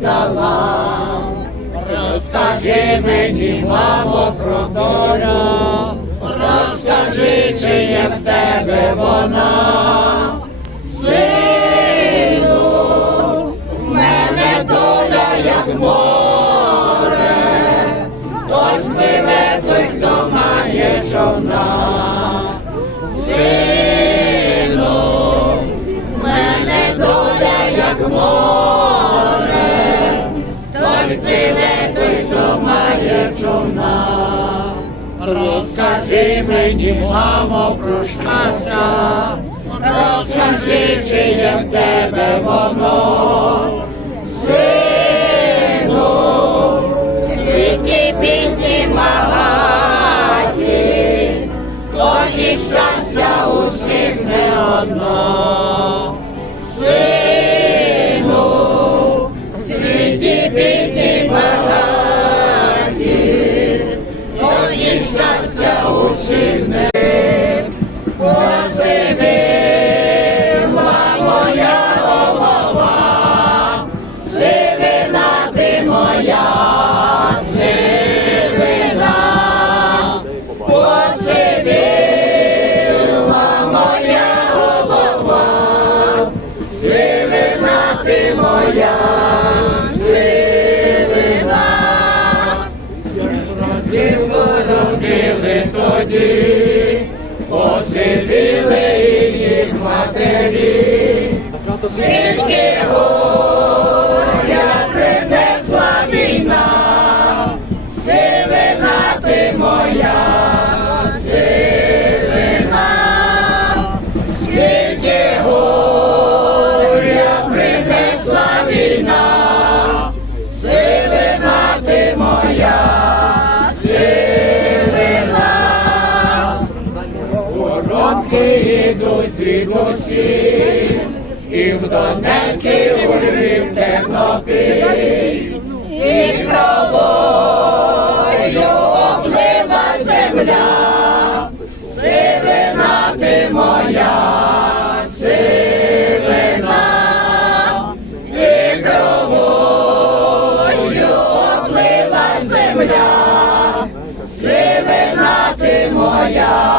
віддала, розкажи мені, мамо, про долю, розкажи, чи є в тебе вона. Сину, в мене доля, як море, тож пливе той, хто має човна. Сину, в мене доля, як море пливе той, хто має човна. Розкажи мені, мамо, про щастя, розкажи, чи є в тебе воно. Родили тоді, їх матері, йдуть звідусі, і в Донецькій у в темноти, і кровою облила земля, сивина ти моя, сивина, і кровою облила земля, сивина моя.